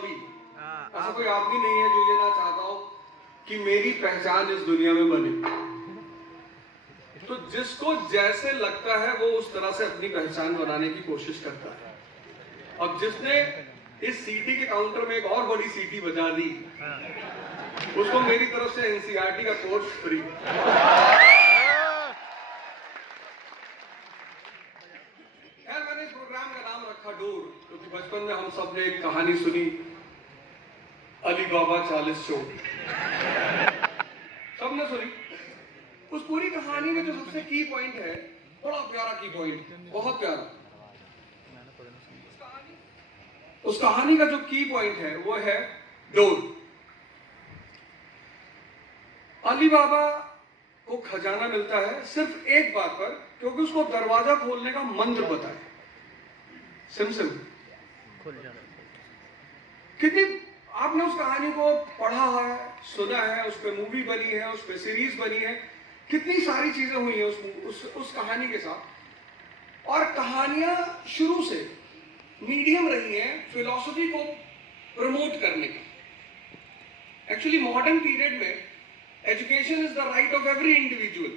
कभी ऐसा कोई आदमी नहीं है जो ये ना चाहता हो कि मेरी पहचान इस दुनिया में बने। तो जिसको जैसे लगता है वो उस तरह से अपनी पहचान बनाने की कोशिश करता है। अब जिसने इस सीटी के काउंटर में एक और बड़ी सीटी बजा दी, उसको मेरी तरफ से एनसीईआरटी का कोर्स फ्री। खैर, मैंने इस प्रोग्राम का नाम रखा डोर, क्योंकि बचपन में हम सब ने एक कहानी सुनी, अली बाबा 40 चोर। सबने सुनी। उस पूरी कहानी में जो सबसे की पॉइंट है, बड़ा प्यारा की पॉइंट, बहुत प्यारा। उस कहानी का जो की पॉइंट है वो है डोर। अली बाबा को खजाना मिलता है सिर्फ एक बात पर, क्योंकि उसको दरवाजा खोलने का मंत्र पता है। सिम सिम कितनी आपने उस कहानी को पढ़ा है, सुना है, उस पर मूवी बनी है, उस पर सीरीज बनी है, कितनी सारी चीजें हुई हैं उस कहानी के साथ। और कहानियां शुरू से मीडियम रही हैं फिलॉसफी को प्रमोट करने का। एक्चुअली मॉडर्न पीरियड में education is the right of every individual.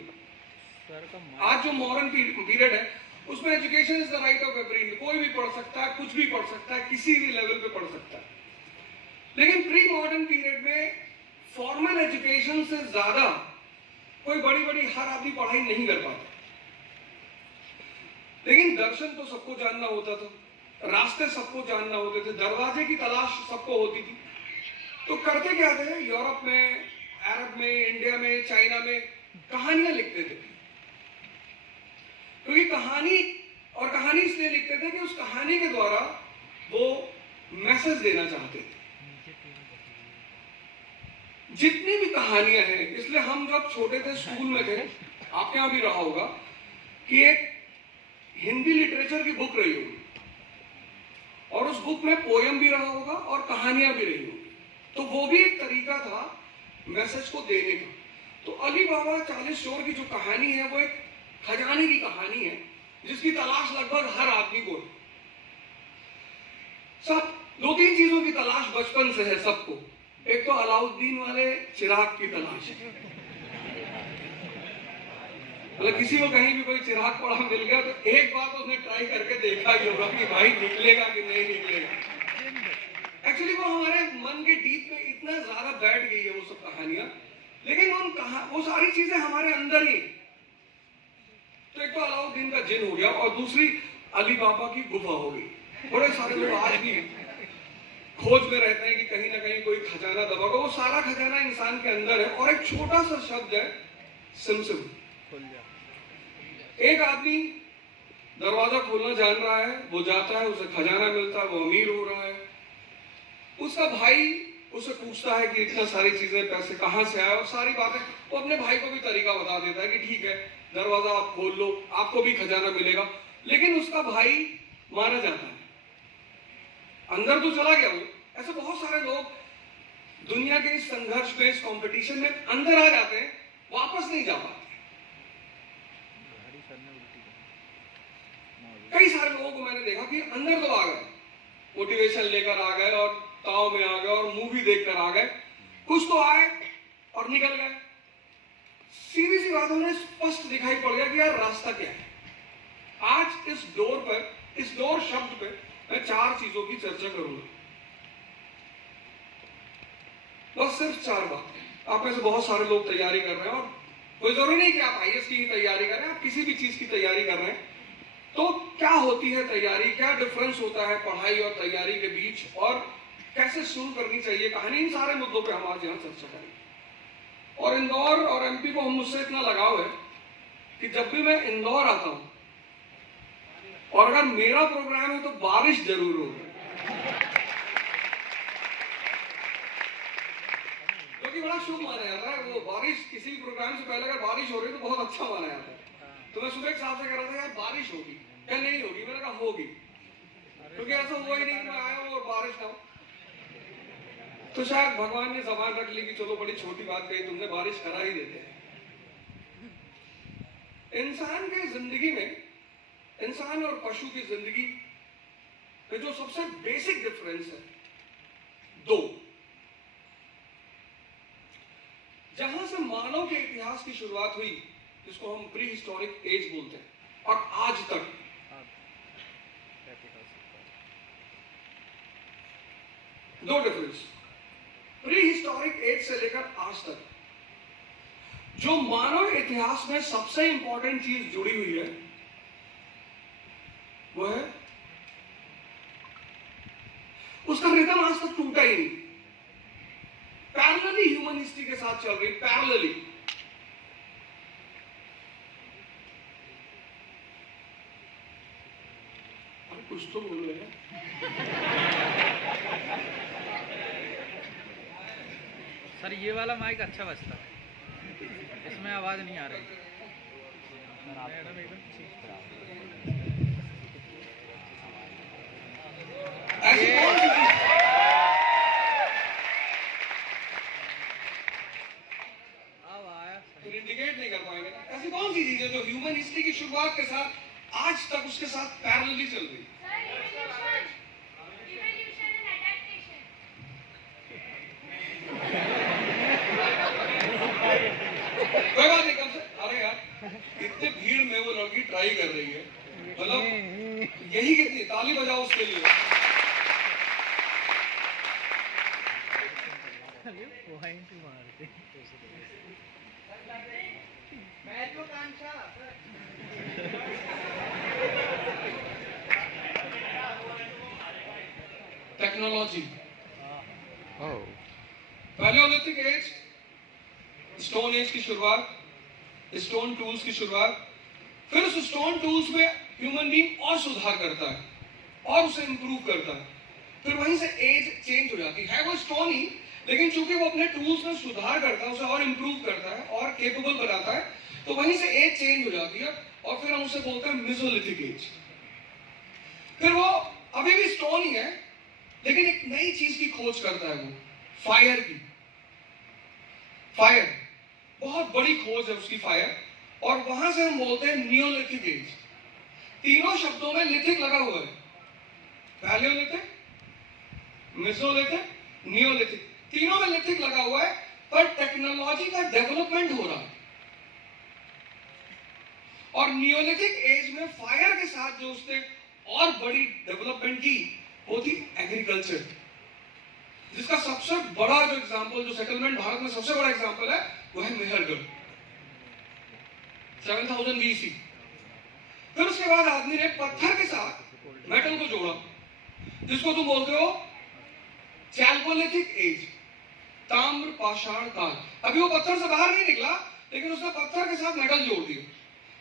आज जो मॉडर्न पीरियड है उसमें education is the right of every, कोई भी पढ़ सकता है, कुछ भी पढ़ सकता है, किसी भी लेवल पे पढ़ सकता है। लेकिन प्री मॉडर्न पीरियड में फॉर्मल एजुकेशन से ज्यादा कोई बड़ी बड़ी हर आदमी पढ़ाई नहीं कर पाता। लेकिन दर्शन तो सबको जानना होता था, रास्ते सबको जानना होते थे, दरवाजे की तलाश सबको होती थी। तो करते क्या थे, यूरोप में, अरब में, इंडिया में, चाइना में कहानियां लिखते थे। क्योंकि कहानी इसलिए लिखते थे कि उस कहानी के द्वारा वो मैसेज देना चाहते थे। जितनी भी कहानियां हैं, इसलिए हम जब छोटे थे, स्कूल में थे, आपके यहां भी रहा होगा कि एक हिंदी लिटरेचर की बुक रही होगी और उस बुक में पोयम भी रहा होगा और कहानियां भी रही होगी। तो वो भी एक तरीका था मैसेज को देने का। तो अली बाबा 40 चोर की जो कहानी है वो एक खजाने की कहानी है, जिसकी तलाश लगभग हर आदमी को है। सब 2-3 चीजों की तलाश बचपन से है सबको। एक तो अलाउद्दीन वाले चिराग की तलाश है। मतलब किसी को कहीं भी कोई चिराग पड़ा मिल गया तो एक बार तो उसने ट्राई करके देखा ही होगा कि भाई निकलेगा कि नहीं निकलेगा। एक्चुअली वो हमारे मन के डीप में इतना ज्यादा बैठ गई है वो सब कहानियां, लेकिन वो सारी चीजें हमारे अंदर ही। तो एक तो अलाउद्दीन का जिन हो गया और दूसरी अली बाबा की गुफा हो गई। बड़े सारे लोग आज भी खोज में रहते हैं कि कहीं ना कहीं कोई खजाना दबा होगा। वो सारा खजाना इंसान के अंदर है। और एक छोटा सा शब्द है सिमसिम। एक आदमी दरवाजा खोलना जान रहा है, वो जाता है, उसे खजाना मिलता है, वो अमीर हो रहा है। उसका भाई उसे पूछता है कि इतना सारी चीजें, पैसे कहां से आए और सारी बातें। वो अपने भाई को भी तरीका बता देता है कि ठीक है, दरवाजा आप खोल लो, आपको भी खजाना मिलेगा। लेकिन उसका भाई मारा जाता है, अंदर तो चला गया वो। ऐसे बहुत सारे लोग दुनिया के इस संघर्ष में, इस कंपटीशन में अंदर आ जाते हैं, वापस नहीं जा पाते। कई सारे लोगों को मैंने देखा कि अंदर तो आ गए, मोटिवेशन लेकर आ गए और ताव में आ गए और मूवी देखकर आ गए, कुछ तो आए और निकल गए। सीधी सी बात, उन्हें स्पष्ट दिखाई पड़ गया कि यार रास्ता क्या है। आज इस डोर पर, इस डोर शब्द पे मैं 4 चीजों की चर्चा करूंगा, बस सिर्फ 4 बात। आप में से बहुत सारे लोग तैयारी कर रहे हैं और कोई जरूरी नहीं कि आप आईएएस की ही तैयारी कर रहे हैं, आप किसी भी चीज की तैयारी कर रहे हैं। तो क्या होती है तैयारी, क्या डिफरेंस होता है पढ़ाई और तैयारी के बीच, और कैसे शुरू करनी चाहिए कहानी, इन सारे मुद्दों पे हम आज यहाँ चर्चा करेंगे। और इंदौर और एमपी को हम मुझसे इतना लगाव है कि जब भी मैं इंदौर आता हूं और अगर मेरा प्रोग्राम है तो बारिश जरूर होगी, क्योंकि बड़ा शुभ माना जाता है। वो बारिश किसी भी प्रोग्राम से पहले अगर बारिश हो रही है तो बहुत अच्छा माना जाता है। तो मैं सुबह साहब से कह रहा था यार बारिश होगी क्या, नहीं होगी, मैंने कहा होगी, क्योंकि ऐसा हुआ ही नहीं कि मैं आया हूं और बारिश ना हो। तो शायद भगवान ने जबान रख ली कि चलो बड़ी छोटी बात कही तुमने, बारिश करा ही देते हैं। इंसान के जिंदगी में, इंसान और पशु की जिंदगी में जो सबसे बेसिक डिफरेंस है 2, जहां से मानव के इतिहास की शुरुआत हुई, जिसको हम प्री हिस्टोरिक एज बोलते हैं, और आज तक दो डिफरेंस। प्री हिस्टोरिक एज से लेकर आज तक जो मानव इतिहास में सबसे इंपॉर्टेंट चीज जुड़ी हुई है वो है, उसका रिदम आज तक टूटा ही नहीं, पैरेलली ह्यूमन हिस्ट्री के साथ चल रही, पैरेलली। कुछ तो बोल रहे हैं सर। ये वाला माइक अच्छा बजता है, इसमें आवाज नहीं आ रही। ऐसी कौन सी चीज, अब आया फिर इंडिकेट नहीं कर पाएंगे। ऐसी कौन सी चीज है जो ह्यूमन हिस्ट्री की शुरुआत के साथ आज तक उसके साथ पैरेलली चल रही? कोई बात नहीं, कम से, अरे यार इतने भीड़ में वो लड़की ट्राई कर रही है, मतलब यही कितनी, ताली बजाओ उसके लिए। Technology, palaeolithic age, stone age की शुरुआत, स्टोन टूल्स की शुरुआत, फिर उस स्टोन टूल्स में ह्यूमन बीइंग और सुधार करता है और उसे इंप्रूव करता है, फिर वहीं से एज चेंज हो जाती है वो स्टोन ही, लेकिन चूंकि वो अपने टूल्स में सुधार करता है, उसे और इंप्रूव करता है और केपेबल बनाता है, तो वहीं से एज चेंज हो जाती है और फिर हम उसे बोलते हैं मेसोलिथिक एज। फिर वो अभी भी स्टोन ही है, लेकिन एक नई चीज की खोज करता है, वो फायर की। फायर बहुत बड़ी खोज है उसकी, फायर, और वहां से हम बोलते हैं नियोलिथिक एज। तीनों शब्दों में लिथिक लगा हुआ है, पैलियोलिथिक, मेसोलिथिक, नियोलिथिक, तीनों में लिथिक लगा हुआ है, पर टेक्नोलॉजी का डेवलपमेंट हो रहा है। और नियोलिथिक एज में फायर के साथ जो उसने और बड़ी डेवलपमेंट की वो थी एग्रीकल्चर, जिसका सबसे बड़ा जो एग्जांपल, जो सेटलमेंट भारत में सबसे बड़ा एग्जांपल है, वो है मेहरगढ़, 7000 BC। फिर उसके बाद आदमी ने पत्थर के साथ मेटल को जोड़ा, जिसको तुम बोलते हो चैल्कोलिथिक एज, ताम्र पाषाण काल। अभी वो पत्थर से बाहर नहीं निकला, लेकिन उसने पत्थर के साथ मेटल जोड़ दिया,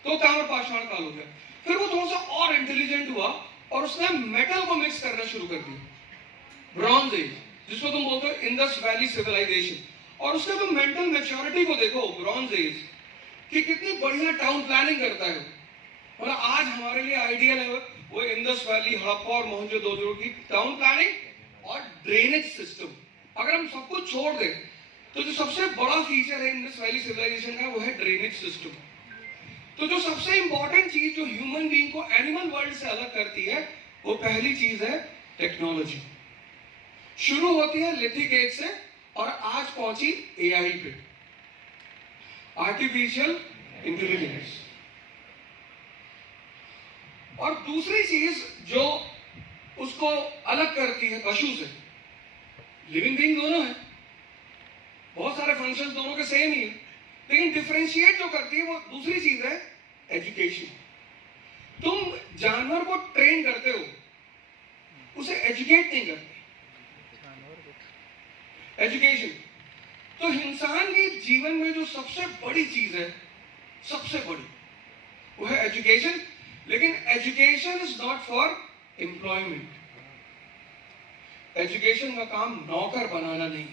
तो ताम्र पाषाण काल हो गया। फिर वो थोड़ा सा और इंटेलिजेंट हुआ और उसने मेटल को मिक्स करना शुरू कर दिया, ब्रॉन्ज एज, जिसको तुम बोलते हो इंडस वैली सिविलाइजेशन। और उसके तुम मेंटल मैच्योरिटी को देखो, ब्रॉन्ज एज कि कितनी बढ़िया टाउन प्लानिंग करता है। मतलब आज हमारे लिए आइडियल है वो इंडस वैली, हड़प्पा और मोहनजोदड़ो की टाउन प्लानिंग और ड्रेनेज सिस्टम। अगर हम सब कुछ छोड़ दें तो जो सबसे बड़ा फीचर है इंडस वैली सिविलाइजेशन का वो है ड्रेनेज सिस्टम। तो जो सबसे इंपॉर्टेंट चीज जो ह्यूमन बीइंग को एनिमल वर्ल्ड से अलग करती है, वो पहली चीज है टेक्नोलॉजी। शुरू होती है लिथिक एज से और आज पहुंची एआई पे, आर्टिफिशियल इंटेलिजेंस। और दूसरी चीज जो उसको अलग करती है पशु से, लिविंग बीइंग दोनों है, बहुत सारे फंक्शंस दोनों के सेम ही है, लेकिन डिफरेंशिएट जो करती है वो दूसरी चीज है एजुकेशन। तुम जानवर को ट्रेन करते हो, उसे एजुकेट नहीं करते, एजुकेशन। तो इंसान के जीवन में जो सबसे बड़ी चीज है, सबसे बड़ी, वो है एजुकेशन। लेकिन education is not for employment, education का काम नौकर बनाना नहीं,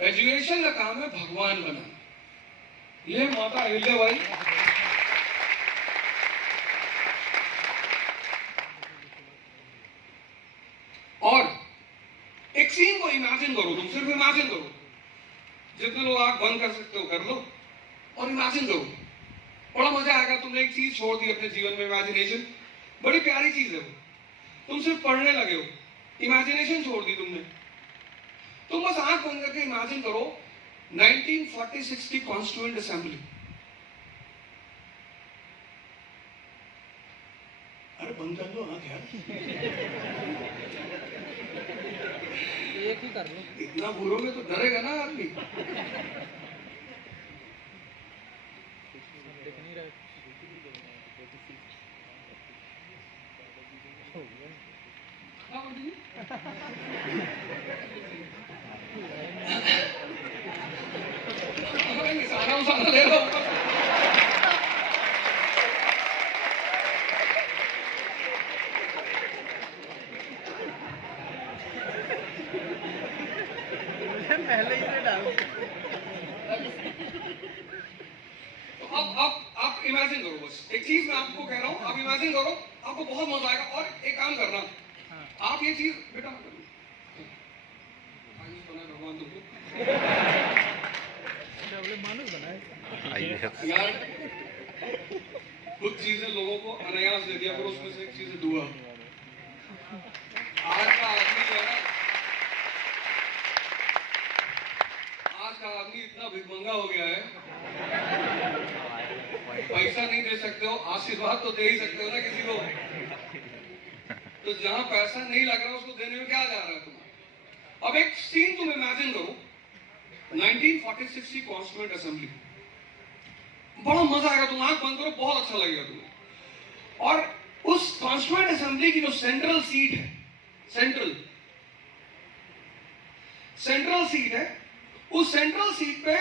एजुकेशन का काम है भगवान बनाना। ये माता अहिल्याबाई और एक सीन को इमेजिन करो, तुम सिर्फ इमेजिन करो, जितने लोग आंख बंद कर सकते हो कर लो और इमेजिन करो, बड़ा मजा आएगा। तुमने एक चीज छोड़ दी अपने जीवन में, इमेजिनेशन, बड़ी प्यारी चीज है वो। तुम सिर्फ पढ़ने लगे हो, इमेजिनेशन छोड़ दी तुमने, तुम बस आंख बंद करके इमेजिन करो 1946 की कॉन्स्टिट्यूएंट असेंबली। अरे बंद कर लो आंख यार, एक ही कर लो। इतना घूरोगे तो डरेगा ना आदमी। दिख नहीं रहा। सारा उसारा ले लो। पहले ही से डाल। तो अब आप इमेजिन करो, बस एक चीज मैं आपको कह रहा हूँ, आप इमेजिन करो, आपको बहुत मजा आएगा। और एक काम करना, आप ये चीज बेटा भगवान तुमको मानुस बनाए यार, कुछ चीजें लोगों को अनायास दे दिया करो, उसमें से एक चीज है दुआ। आज का आदमी जो है ना, आज का आदमी इतना भिखमंगा हो गया है, पैसा नहीं दे सकते हो, आशीर्वाद तो दे ही सकते हो ना किसी को। तो जहां पैसा नहीं लग रहा उसको देने में क्या जा रहा है तुम्हें? अब एक सीन तुम इमेजिन करो, 1946 की कॉन्स्टिट्यूएंट असेंबली, बड़ा मजा आएगा, तुम आंख बंद करो, बहुत अच्छा लगेगा तुम्हें। और उस कॉन्स्टिट्यूएंट असेंबली की जो सेंट्रल सीट है, सेंट्रल सीट है, उस सेंट्रल सीट पे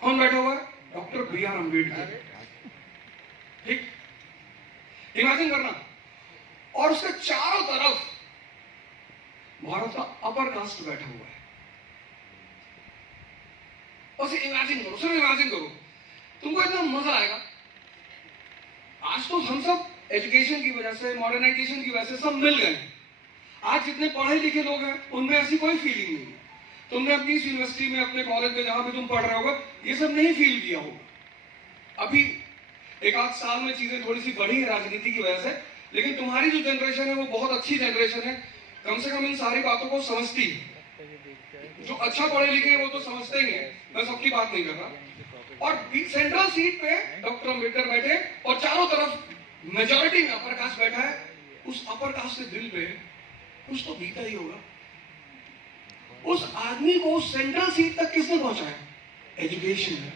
कौन बैठा हुआ है? Doctor B R Ambedkar. ठीक, इमेजिन करना। और उसके चारों तरफ भारत का अपर कास्ट बैठा हुआ है। बस इमेजिन करो, सिर्फ इमेजिन करो, तुमको इतना मजा आएगा। आज तो हम सब एजुकेशन की वजह से, मॉडर्नाइजेशन की वजह से सब मिल गए। आज जितने पढ़े लिखे लोग हैं उनमें ऐसी कोई फीलिंग नहीं है। तुमने अपनी इस यूनिवर्सिटी में, अपने कॉलेज में, जहां भी तुम पढ़ रहे होगे, ये सब नहीं फील किया होगा। अभी एक आध साल में चीजें थोड़ी सी बढ़ी है राजनीति की वजह से, लेकिन तुम्हारी जो जनरेशन है वो बहुत अच्छी जनरेशन है, कम से कम इन सारी बातों को समझती है। जो अच्छा पढ़े लिखे हैं वो तो समझते ही हैं, मैं सबकी बात नहीं कर रहा। और सेंट्रल सीट पे डॉक्टर अम्बेडकर बैठे और चारों तरफ मेजॉरिटी में अपर कास्ट बैठा है। उस अपर कास्ट के दिल पे कुछ तो बीता ही होगा। उस आदमी को सेंट्रल सीट तक किसने पहुंचाया? एजुकेशन है।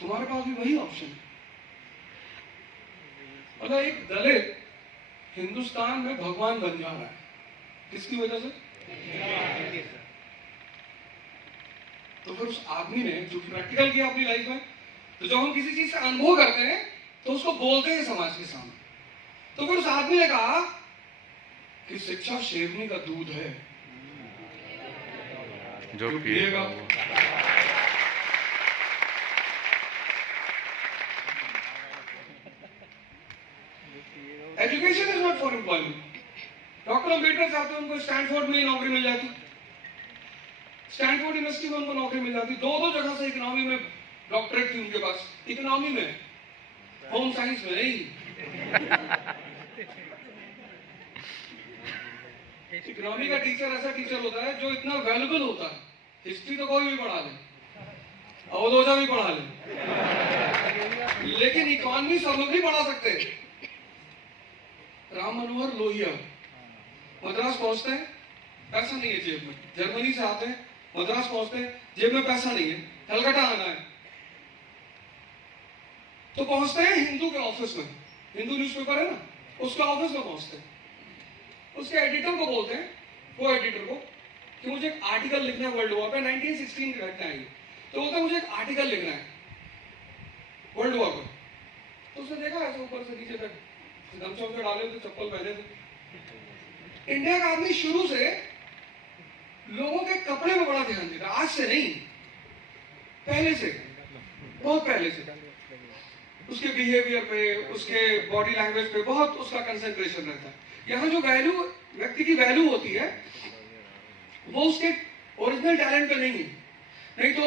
तुम्हारे पास भी वही ऑप्शन है। मतलब एक दलित हिंदुस्तान में भगवान बन जा रहा है, किसकी वजह से? तो फिर उस आदमी ने जो प्रैक्टिकल किया अपनी लाइफ में, तो जब हम किसी चीज से अनुभव करते हैं तो उसको बोलते हैं समाज के सामने। तो फिर उस आदमी ने कहा कि शिक्षा शेरनी का दूध है, जो पिएगा education is not for employment. Doctor Ambedkar साहब थे, उनको स्टैनफोर्ड में नौकरी मिल जाती, स्टैनफोर्ड यूनिवर्सिटी में उनको नौकरी मिल जाती। दो जगह से इकोनॉमी में डॉक्टरेट थी उनके पास, इकोनॉमी में, होम साइंस में नहीं। इकोनॉमी का टीचर ऐसा टीचर होता है जो इतना वैल्यूबल होता है, हिस्ट्री तो कोई भी पढ़ा ले, अवधोजा भी पढ़ा ले, लेकिन इकोनॉमी सब लोग नहीं पढ़ा सकते। राम मनोहर लोहिया मद्रास पहुंचते हैं, पैसा नहीं है जेब में, जर्मनी से आते हैं, मद्रास पहुंचते हैं, जेब में पैसा नहीं है, कलकत्ता आना है, तो पहुंचते हैं हिंदू के ऑफिस में, हिंदू न्यूज़पेपर है ना, उसके ऑफिस में पहुंचते हैं। उसके एडिटर को बोलते हैं, वो एडिटर को, कि मुझे एक आर्टिकल लिखना है वर्ल्ड वॉर पे, 1916 की घटना आई, तो बोलते हैं मुझे एक आर्टिकल लिखना है वर्ल्ड वॉर पे। तो उसने देखा ऐसे ऊपर से नीचे तक गमछा से डाले थे, चप्पल पहने थे। इंडिया का आदमी शुरू से लोगों के कपड़े में बड़ा ध्यान देता, आज से नहीं, पहले से, बहुत पहले से। उसके बिहेवियर पे, उसके बॉडी लैंग्वेज पे बहुत उसका कंसंट्रेशन रहता है। यहाँ जो वैल्यू, व्यक्ति की वैल्यू होती है, वो उसके ओरिजिनल टैलेंट पे नहीं है। नहीं तो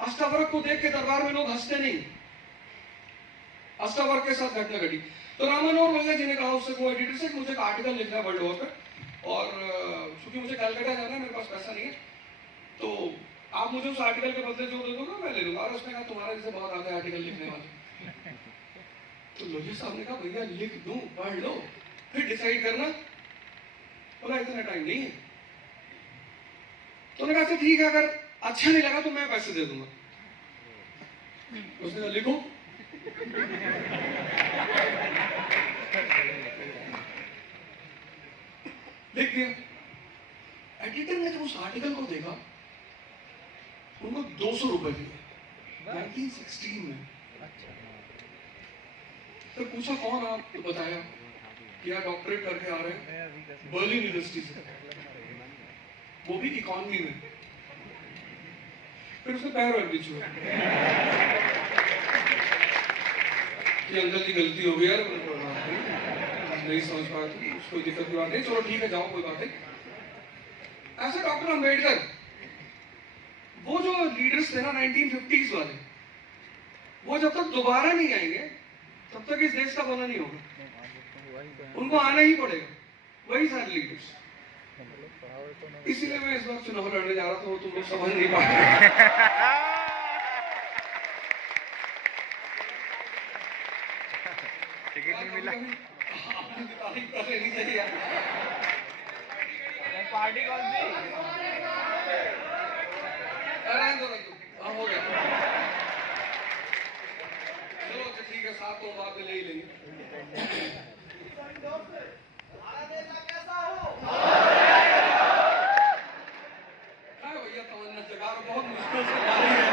अष्टावक्र को देख के दरबार में लोग हंसते नहीं, अष्टावक्र के साथ घटना घटी। तो राम मनोहर लोहिया जी ने कहा उससे, वो एडिटर से, मुझे एक आर्टिकल लिखना है वर्ल्ड वॉर पर, और चूंकि मुझे कलकत्ता जाना है, मेरे पास पैसा नहीं है, तो आप मुझे उस आर्टिकल के बदले जो दे दोगे मैं ले लूंगा। और उसने कहा तुम्हारे जैसे बहुत आगे आर्टिकल लिखने वाले। तो लोहिया साहब ने कहा भैया लिख दूं, पढ़ लो, फिर डिसाइड करना। बोला इतना टाइम नहीं है। तो उन्होंने कहा अच्छा ठीक है, अगर अच्छा नहीं लगा तो मैं पैसे दे दूंगा। उसने कहा लिखो। लिख दिया। एडिटर ने जब उस आर्टिकल को देखा, उनको 200 रुपए दिए 1916 में। तो पूछा कौन आप, तो बताया कि यार डॉक्टरेट करके आ रहे हैं बर्लिन यूनिवर्सिटी से, वो भी इकोनॉमी में। फिर उसने पैर और भी छुआ कि अंकल की गलती हो गई यार, नहीं समझ पाया थी, कोई दिक्कत की बात नहीं, चलो ठीक है जाओ, कोई बात नहीं। ऐसे डॉक्टर अम्बेडकर, वो जो लीडर्स थे ना 1950s वाले, वो जब तक दोबारा नहीं आएंगे तब तक इस देश का भला नहीं होगा। उनको आना ही पड़ेगा, वही सारे लीडर्स। इसीलिए मैं इस बार चुनाव लड़ने जा रहा था, वो तुम लोग समझ नहीं पाए। टिकट नहीं मिला। पार्टी कौन सी? हाँ हो गया, चलो अच्छा ठीक है, साथ तो बाद में ले ही लेंगे। भैया तमन्ना जगा रहा, बहुत मुश्किल से गा रही है।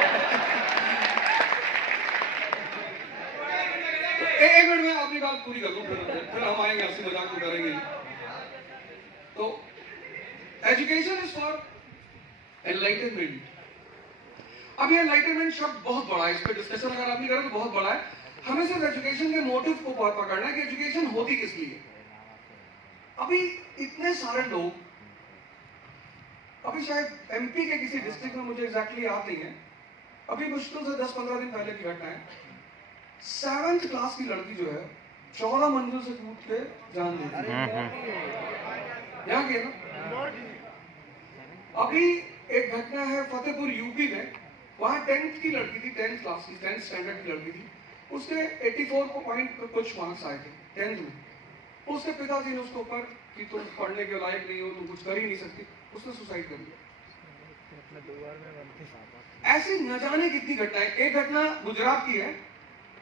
एक मिनट में अपनी बात पूरी कर दूं, फिर हम आएंगे, हंसी मजाक तो करेंगे। तो एजुकेशन इज फॉर एनलाइटनमेंट। अब ये एनलाइटनमेंट शब्द बहुत बड़ा है, इस पर डिस्कशन अगर आप नहीं करें तो बहुत बड़ा है। हमें सिर्फ एजुकेशन के मोटिव को पकड़ना है कि एजुकेशन होती किस लिए। अभी इतने सारे लोग, अभी शायद एमपी के किसी डिस्ट्रिक्ट में, मुझे एग्जैक्टली याद नहीं है, अभी मुश्किल से 10-15 दिन पहले की घटना है। 7th क्लास की लड़की जो है 14 मंजिल से कूद के जान दे दी। यहाँ के ना, अभी एक घटना है फतेहपुर यूपी में, वहां 10th की लड़की थी, 10th क्लास की, 10th स्टैंडर्ड की लड़की थी। उसके 84 पॉइंट कुछ मार्क्स आए थे 10th में। उसके पिताजी ने उसके ऊपर कि तुम पढ़ने के लायक नहीं हो, तुम कुछ कर ही नहीं सकती, उसने सुसाइड कर लिया। ऐसी न जाने कितनी घटनाएं। एक घटना गुजरात की है,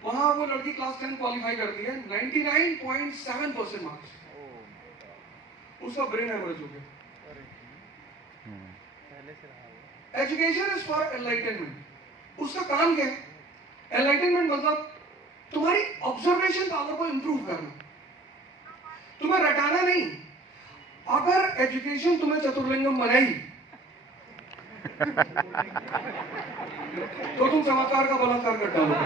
वहां वो लड़की क्लास 10 क्वालिफाई करती है, 99.7% मार्क्स, उसका ब्रेन हेमरेज हो गया। Education is for enlightenment. उसका काम क्या है? एनलाइटनमेंट मतलब तुम्हारी ऑब्जर्वेशन पावर को इंप्रूव करना, तुम्हें रटाना नहीं। अगर एजुकेशन तुम्हें चतुर्लिंगम बनाई तो तुम चमत्कार का बलात्कार कर डालोगे।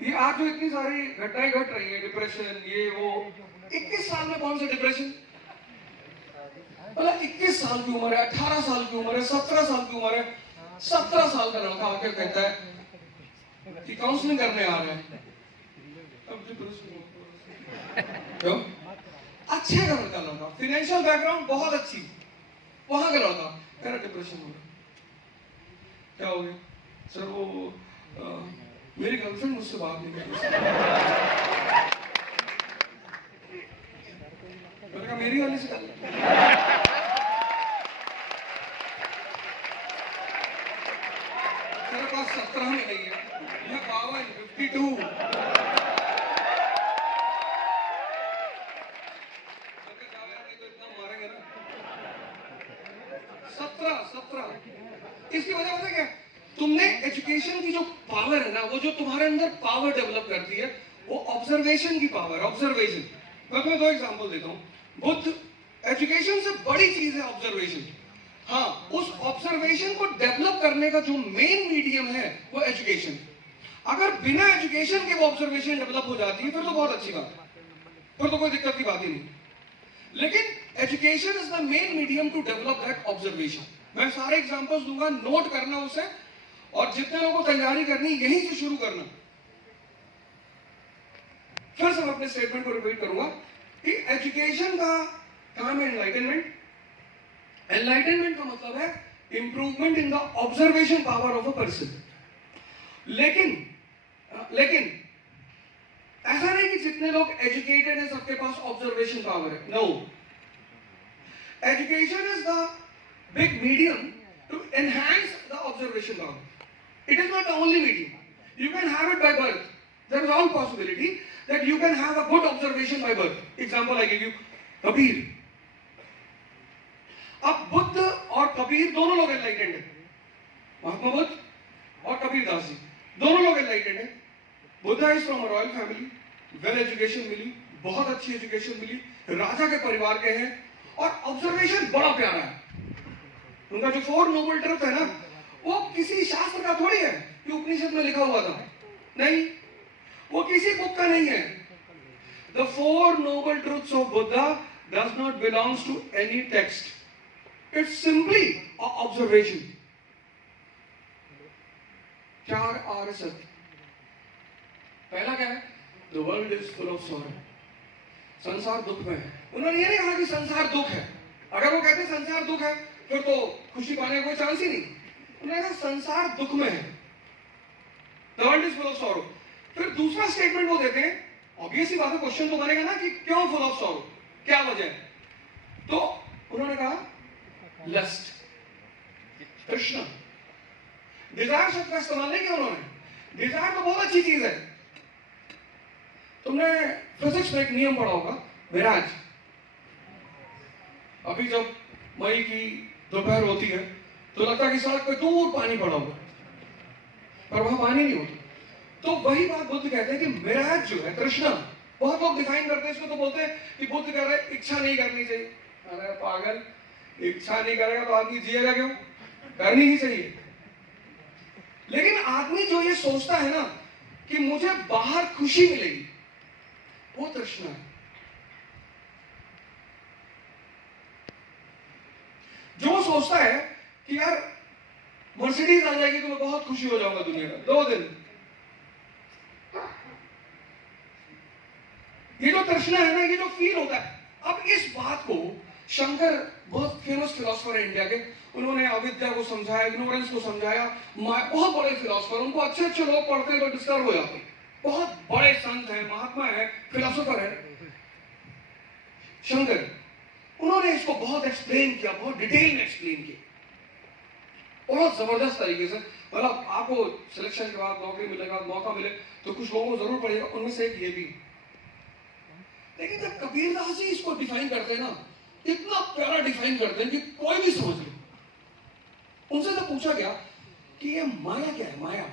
ये आज जो इतनी सारी घटनाएं घट रही है, डिप्रेशन ये वो, 21 साल में कौन सा डिप्रेशन? मतलब 21 साल की उम्र है, 18 साल की उम्र है, 17 साल की उम्र है, 17 साल का लड़का आके कहता है कि काउंसलिंग करने आ रहा है। अब डिप्रेशन क्यों? अच्छे घर का लड़का, फाइनेंशियल बैकग्राउंड बहुत अच्छी, वहां का लड़का कह रहा डिप्रेशन हो रहा। क्या हो गया सर? वो मेरी गर्लफ्रेंड मुझसे बात नहीं कर रही। मैंने कहा मेरी वाली से कर ले। मेरे पास 17 में नहीं है, मैं 52 तो इतना मारेंगे ना। 17 इसकी वजह पता क्या? तुमने एजुकेशन की जो पावर है ना, वो जो तुम्हारे अंदर पावर डेवलप करती है, वो ऑब्जर्वेशन की पावर। ऑब्जर्वेशन, मैं तुम्हें 2 एग्जांपल देता हूँ। बुद्ध, एजुकेशन से बड़ी चीज है ऑब्जर्वेशन। हाँ, उस ऑब्जर्वेशन को डेवलप करने का जो मेन मीडियम है वो एजुकेशन। अगर बिना एजुकेशन के वो ऑब्जर्वेशन डेवलप हो जाती है फिर तो बहुत अच्छी बात है, फिर तो कोई दिक्कत की बात ही नहीं। लेकिन education is the main medium to develop that observation. मैं सारे एग्जांपल्स दूंगा, नोट करना उसे, और जितने लोगों को तैयारी करनी यहीं से शुरू करना। फिर से मैं अपने स्टेटमेंट को रिपीट करूंगा कि एजुकेशन का काम है एनलाइटनमेंट। एनलाइटनमेंट का मतलब है improvement in the observation power of a person. लेकिन ऐसा नहीं कि जितने लोग एजुकेटेड हैं सबके पास ऑब्जर्वेशन पावर है। No, education is the big medium to enhance the observation power. It is not the only medium. You can have it by birth. There is all possibility that you can have a good observation by birth. Example I give you, Kabir. अब बुद्ध और कबीर दोनों लोग enlightened हैं. महात्मा बुद्ध और कबीर दास जी दोनों लोग enlightened हैं. Buddha is from a royal family, well education मिली, बहुत अच्छी एजुकेशन मिली, राजा के परिवार के हैं और ऑब्जर्वेशन बड़ा प्यारा है. उनका जो 4 नोबल ट्रुथ है ना, वो किसी शास्त्र का थोड़ी है कि उपनिषद में लिखा हुआ था. नहीं, वो किसी बुक का नहीं है. The 4 noble truths of Buddha does not belongs to any text. It's simply an observation. 4 आर्य सत्य. पहला क्या है? The world is full of sorrow. संसार दुख में है. उन्होंने ये नहीं कहा कि संसार दुख है. अगर वो कहते संसार दुख है फिर तो खुशी पाने का कोई चांस ही नहीं. उन्होंने कहा संसार दुख में है. The world is full of sorrow. फिर दूसरा स्टेटमेंट वो देते हैं, ऑब्वियसली बात है, क्वेश्चन तो बनेगा ना कि क्यों फुल ऑफ सॉरो, क्या वजह है. तो उन्होंने कहा लस्ट, तृष्णा. डिजायर शब्द का इस्तेमाल नहीं किया उन्होंने. डिजायर तो बहुत अच्छी चीज है. तुमने फिजिक्स में एक नियम पढ़ा होगा, मिराज. अभी जब मई की दोपहर होती है तो लगता है कि सड़क पे दूर पानी पड़ा होगा, पर वहां पानी नहीं होता. तो वही बात बुद्ध कहते हैं कि मिराज जो है, तृष्णा, बहुत लोग डिफाइन करते हैं इसको तो बोलते हैं कि बुद्ध कह रहे हैं इच्छा नहीं करनी चाहिए. अरे पागल, इच्छा नहीं करेगा तो आदमी जिएगा क्यों? करनी ही चाहिए. लेकिन आदमी जो ये सोचता है ना कि मुझे बाहर खुशी मिलेगी, वो तृष्णा है. जो सोचता है कि यार मर्सिडीज आ जाएगी तो मैं बहुत खुशी हो जाऊंगा दुनिया में 2 दिन, ये जो तृष्णा है ना, ये जो फील होता है. अब इस बात को शंकर, बहुत फेमस फिलोसफर है इंडिया के, उन्होंने अविद्या को समझाया, इग्नोरेंस को समझाया. बहुत बड़े फिलोसफर, उनको अच्छे अच्छे लोग पढ़ते हैं तो डिस्टर्ब हो जाते. बहुत बड़े संत है, महात्मा है, फिलोसफर है शंकर. उन्होंने इसको बहुत एक्सप्लेन किया, बहुत डिटेल में एक्सप्लेन किया, बहुत जबरदस्त तरीके से. मतलब आपको सिलेक्शन के बाद, नौकरी मिलने के बाद मौका मिले तो कुछ लोगों को जरूर पड़ेगा, उनमें से एक ये भी. लेकिन जब कबीरदास जी इसको डिफाइन करते हैं ना, इतना प्यारा डिफाइन करते हैं कि कोई भी समझ ले. उनसे जब पूछा गया कि ये माया क्या है, माया,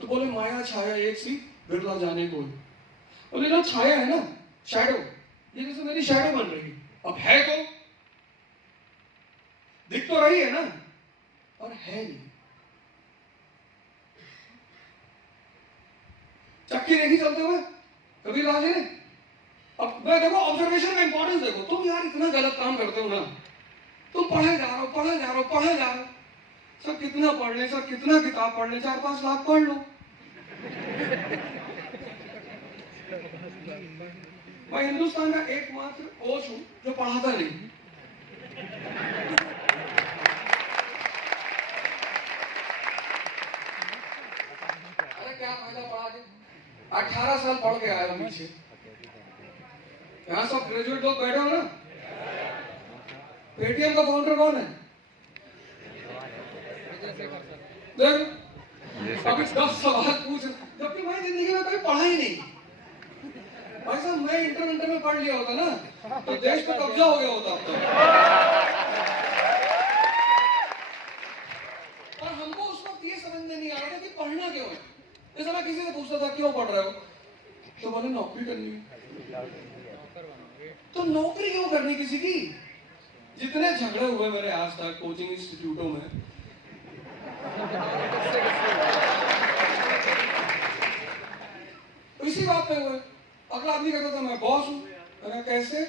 तो बोले माया छाया एक सी बिरला जाने को. बोले जो छाया है ना, शैडो, ये जैसे मेरी शैडो बन रही, अब है तो दिख तो रही है ना, और है नहीं. चक्की देखी चलते हुए कबीरदास जी ने. अब मैं देखो ऑब्जर्वेशन का इंपॉर्टेंस देखो. तुम यार इतना गलत काम करते हो ना, तुम पढ़े जा रहे हो, पढ़े जा रहे हो, पढ़े जा रहे हो. सर कितना पढ़ ले, सर कितना किताब पढ़ ले, 4-5 लाख पढ़ लो. मैं हिंदुस्तान का एकमात्र कोच हूं जो पढ़ाता नहीं. अरे क्या फायदा पढ़ा के, 18 साल पढ़ के आया हूं पीछे. यहां सब ग्रेजुएट लोग बैठे हो ना. पेटीएम का फाउंडर कौन है? देख अभी 10 सवाल पूछ, जबकि मैं जिंदगी में कभी पढ़ा ही नहीं. भाई साहब, मैं इंटर में पढ़ लिया होता ना तो देश पे कब्जा हो गया होता अब तो. पर हमको उस वक्त ये समझ में नहीं आ रहा था कि पढ़ना क्यों है. जैसे मैं किसी से पूछता था क्यों पढ़ रहे हो, तो बोले नौकरी करनी है. तो नौकरी क्यों करनी किसी की? जितने झगड़े हुए मेरे आज तक कोचिंग इंस्टीट्यूटों में, इसी बात पे हुए. अगला आदमी कहता था मैं बॉस हूं. मैंने कैसे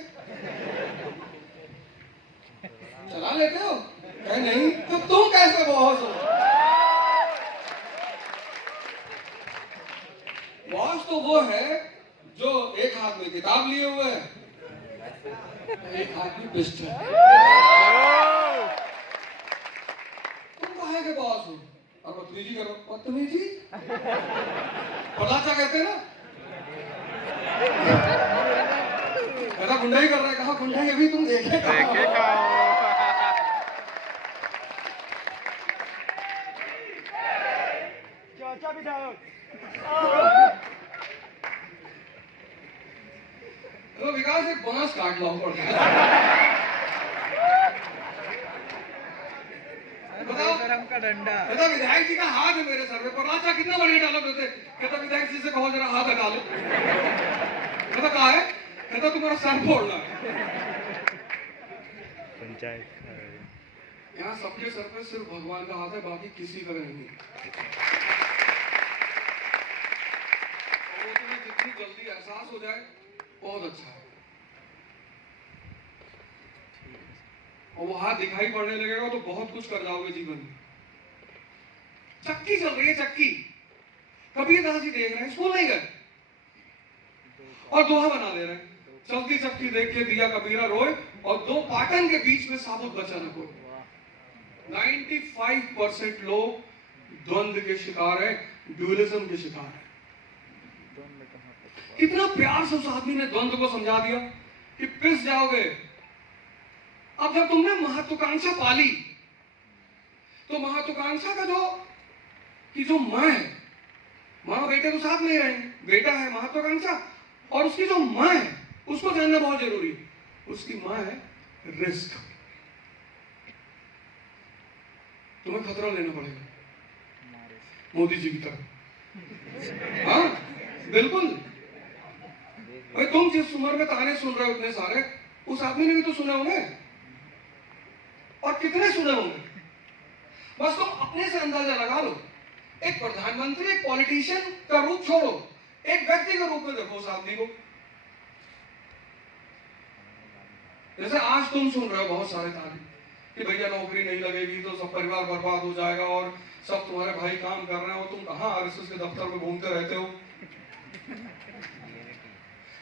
चला लेते हो? कहे नहीं. तो तुम कैसे बॉस हो? तो वो है जो एक हाथ में किताब लिए हुए है, एक हाथ में पिस्टल। तुम कहे के बॉस हो और बदतमीजी करो। बदतमीजी पलाचा कहते हैं ना, कहता गुंडाई कर रहा है। कहा गुंडाई अभी तुम देखे तो विकास एक बांस काट लो पड़ बताओ का डंडा। कहता विधायक जी का हाथ है मेरे सर पे। पराचा कितना बढ़िया डायलॉग देते। कहता विधायक जी से कहो जरा हाथ हटा लो। कहता कहा है? कहता तुम्हारा सर फोड़ना है। पंचायत यहाँ सबके सर पे सिर्फ भगवान का हाथ है, बाकी किसी का नहीं। और वो तुम्हें जितनी जल्दी एहसास हो जाए बहुत अच्छा है। और वो हाथ दिखाई पड़ने लगेगा तो बहुत कुछ कर जाओगे जीवन में। चक्की चल रही है, चक्की। कबीरदास जी देख रहे हैं, स्कूल नहीं गए और दोहा बना दे रहे हैं। चलती चक्की देख के दिया कबीरा रोए और दो पाटन के बीच में साबुत बचा न कोई। 95% लोग द्वंद के शिकार है, ड्यूलिज्म के शिकार है। कितना प्यार से उस आदमी ने द्वंद को समझा दिया कि पिस जाओगे। अब जब तुमने महत्वाकांक्षा पाली तो महत्वाकांक्षा का जो मां है, मां बेटे तो साथ में ही रहेंगे, बेटा है महत्वाकांक्षा, और उसकी जो मां है उसको जानना बहुत जरूरी है। उसकी मां है रिस्क। तुम्हें खतरा लेना पड़ेगा मोदी जी की तरह। हाँ बिल्कुल भाई, तुम जिस उम्र में ताने सुन रहे हो इतने सारे, उस आदमी ने भी तो सुने होंगे, और कितने सुने होंगे। बस तुम अपने से अंदाजा लगा लो। एक प्रधानमंत्री, एक पॉलिटिशियन का रूप छोड़ो, एक व्यक्ति के रूप में देखो उस आदमी को। जैसे आज तुम सुन रहे हो बहुत सारे ताने कि भैया नौकरी नहीं लगेगी तो सब परिवार बर्बाद हो जाएगा और सब तुम्हारे भाई काम कर रहे हैं और तुम कहां आरएसएस के दफ्तर में घूमते रहते हो।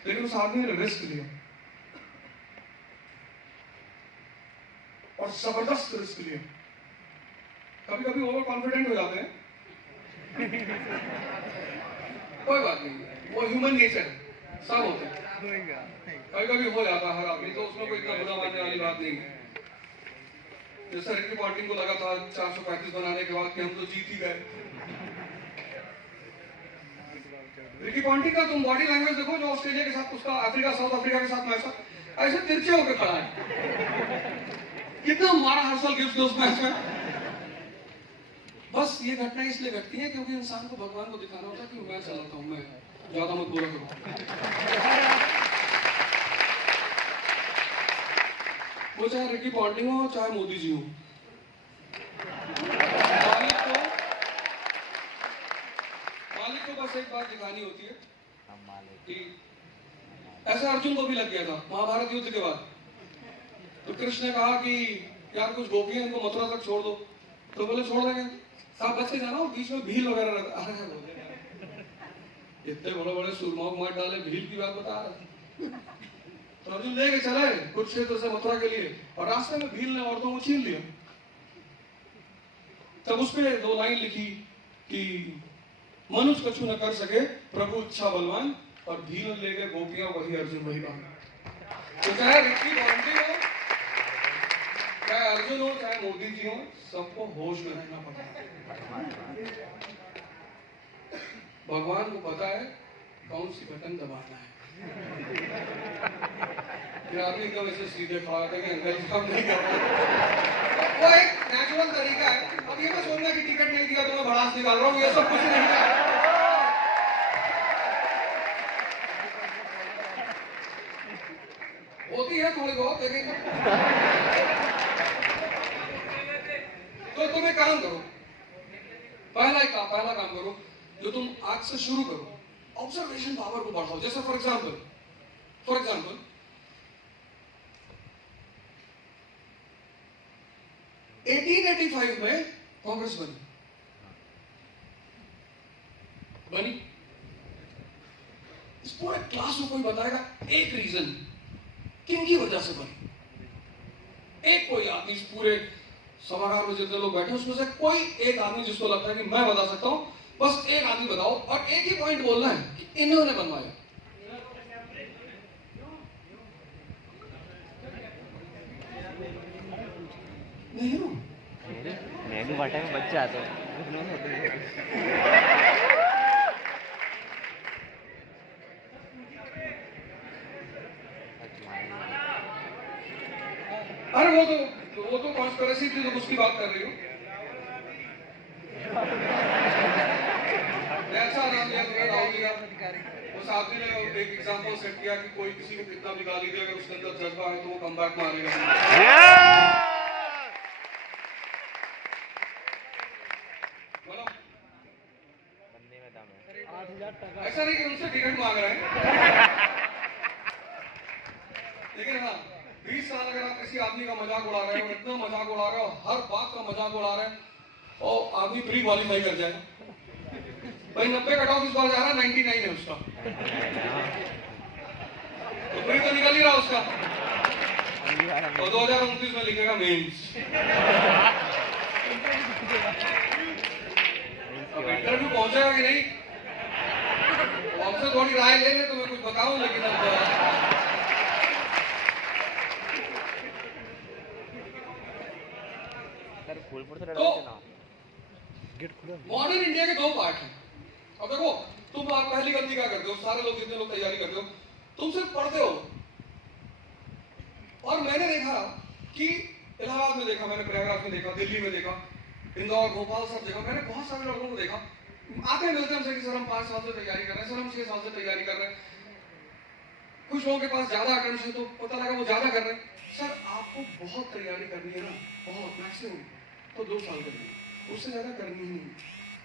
लेकिन उस आदमी ने रिस्क लिया और जबरदस्त रिस्क लिया। कभी कभी ओवर कॉन्फिडेंट हो जाते हैं, कोई बात नहीं, वो ह्यूमन नेचर है, सब होते हैं। कभी कभी हो जाता है हर आदमी, तो उसमें कोई इतना बुरा मानने वाली बात नहीं है। जैसे रिकी पॉन्टिंग को लगा था 435 बनाने के बाद कि हम तो जीत ही गए। रिकी पॉन्टिंग का तुम बॉडी लैंग्वेज देखो, जो ऑस्ट्रेलिया के साथ उसका साउथ अफ्रीका के साथ मैच था, ऐसे तिरछे होकर खड़ा है। कितना मारा हर्षल गिब्स ने उस मैच में। बस ये घटना इसलिए घटती है क्योंकि इंसान को भगवान को दिखाना होता है कि मैं चलाता हूं, मैं ज्यादा मत बोला करो। वो चाहे रिकी पॉन्टिंग हो चाहे मोदी जी हो, मालिक को बस एक बात दिखानी होती है कि ऐसा अर्जुन को भी लग गया था महाभारत युद्ध के बाद। तो कृष्ण ने कहा कि यार कुछ गोपियां इनको मथुरा तक छोड़ दो, तो बोले छोड़ देंगे, साहब बच के जाना, और बीच में भील वगैरह रहता। इतने बड़े बड़े सुरमाओं मार डाले, भील की बात बता रहे। तो अर्जुन लेके चले कुरुक्षेत्र से मथुरा के लिए, और रास्ते में भील ने औरतों को छीन लिया। तब उसपे 2 लाइन लिखी कि मनुष्य कछु न कर सके प्रभु इच्छा बलवान, और भील ले गए गोपियां वही अर्जुन वही बात। तो चाहे रिकी पॉन्टिंग हो, चाहे अर्जुन हो, चाहे मोदी जी हो, सबको होश में रहना पड़ता है। भगवान को पता है कौन सी बटन दबाना है। आदमी एकदम ऐसे सीधे खड़ा था कि अंकल काम नहीं कर रहा। वो एक नेचुरल तरीका है। अब ये मत सोचना कि टिकट नहीं दिया तो मैं भड़ास निकाल रहा हूँ, ये सब कुछ नहीं है। होती है थोड़ी बहुत, लेकिन तो तुम एक काम करो, पहला काम करो जो तुम आज से शुरू करो, ऑब्जर्वेशन पावर को बढ़ाओ। जैसे फॉर एग्जाम्पल 1885 में कांग्रेस बनी कोई बताएगा एक रीजन किन की वजह से बनी, एक कोई आदमी इस पूरे सभागार में जितने लोग बैठे उसमें से कोई एक आदमी जिसको लगता है कि मैं बता सकता हूं, बस एक आदमी बताओ और एक ही पॉइंट बोलना है कि इन्होंने बनवाया। नेहरू नेहरू बाटा में बच्चे आते हैं। अरे वो तो कॉन्स्पिरेसी थी, तो उसकी बात कर रही हूँ। ऐसा नाम लिया तुम्हें राहुल जी का, उस आदमी ने एक एग्जांपल सेट किया कि कोई किसी को कितना भी गाली दे, अगर उसके अंदर जज्बा है तो वो कम बैक मारेगा। मतलब ऐसा नहीं कि उनसे टिकट मांग रहे हैं, लेकिन हाँ 20 साल अगर आप किसी आदमी का मजाक उड़ा रहे हो, इतना मजाक उड़ा रहे हो, हर बात का मजाक उड़ा रहे हैं, और आदमी प्री क्वालिफाई कर जाएगा। भाई 90 कट ऑफ इस बार जा रहा है, 99 है उसका, तो प्री तो निकल ही रहा उसका, और 2029 में लिखेगा मेंस। अब इंटरव्यू पहुंचेगा कि नहीं, हमसे थोड़ी राय ले ले तो मैं कुछ बताऊं, लेकिन अब तो मॉडर्न इंडिया के 2 पार्ट हैं। अब देखो तुम आप पहली गलती क्या करते हो, सारे लोग जितने लोग तैयारी करते हो तुम सिर्फ पढ़ते हो, और मैंने देखा कि इलाहाबाद में देखा, मैंने प्रयागराज में देखा, दिल्ली में देखा, इंदौर, भोपाल, सब जगह मैंने बहुत सारे लोगों को देखा, आते हैं मिलते हैं कि सर हम 5 साल से तैयारी कर रहे हैं, सर हम 6 साल से तैयारी कर रहे हैं। कुछ लोगों के पास ज्यादा अटेम्प्ट है तो पता लगा वो ज्यादा कर रहे हैं। सर आपको बहुत तैयारी करनी है ना, बहुत मैक्सिमम तो 2 साल करनी है, उससे ज्यादा करनी ही नहीं।